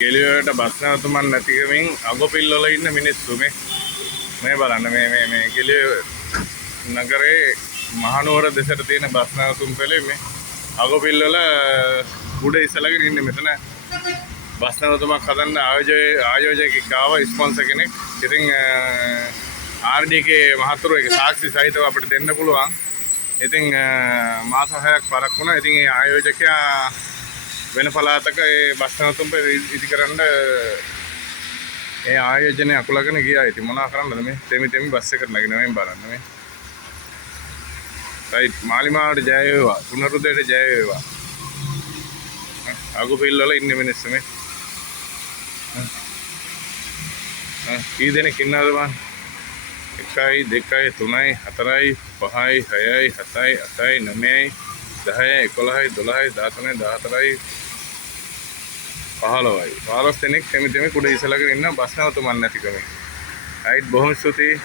ගෙලිවලට bus නැවතුමක් නැතිකමින් අගොපිල් වල ඉන්න මිනිස්සු මේ බලන්න මේ ගෙලිය නගරේ මහනුවර දෙසට තියෙන බස් නැවතුම් පෙළේ මේ අගොපිල් වල උඩ ඉස්සලගෙන ඉන්නේ මෙතන බස් නැවතුමක් හදන්න ආයෝජකෙක් ආවා ස්පොන්සර් කෙනෙක්. ඉතින් RDK මහතුරු ඒක සාක්ෂි සහිතව අපිට දෙන්න පුළුවන්. ඉතින් මාස 6ක් පරක් වුණා. ඉතින් ඒ ආයෝජකයා වෙන පළාතක ඒ බස් නැවතුම් ඉදිකරන්න ඒ ආයෝජනය අකුලගෙන ගියා. ඉතින් මොනවා කරන්නද මේ තෙමි බස් එකට නැගිනවා බලන්න මේ. රයිට් මාලිමාවට ජය වේවා. පුනරුදයට ජය වේවා. අගුපිල් වල ඉන්නේ මිනිස්සු මේ. කී දෙනෙක් ඉන්නවද බං? 1 2 3 4 5 6 7 8 9 10 11 12 13 14 15 දෙනෙක් තෙමි කුඩ ඉසලගෙන ඉන්න බස් නැවතුමක් නැතිකම. රයිට් බොහොම ස්තුතියි.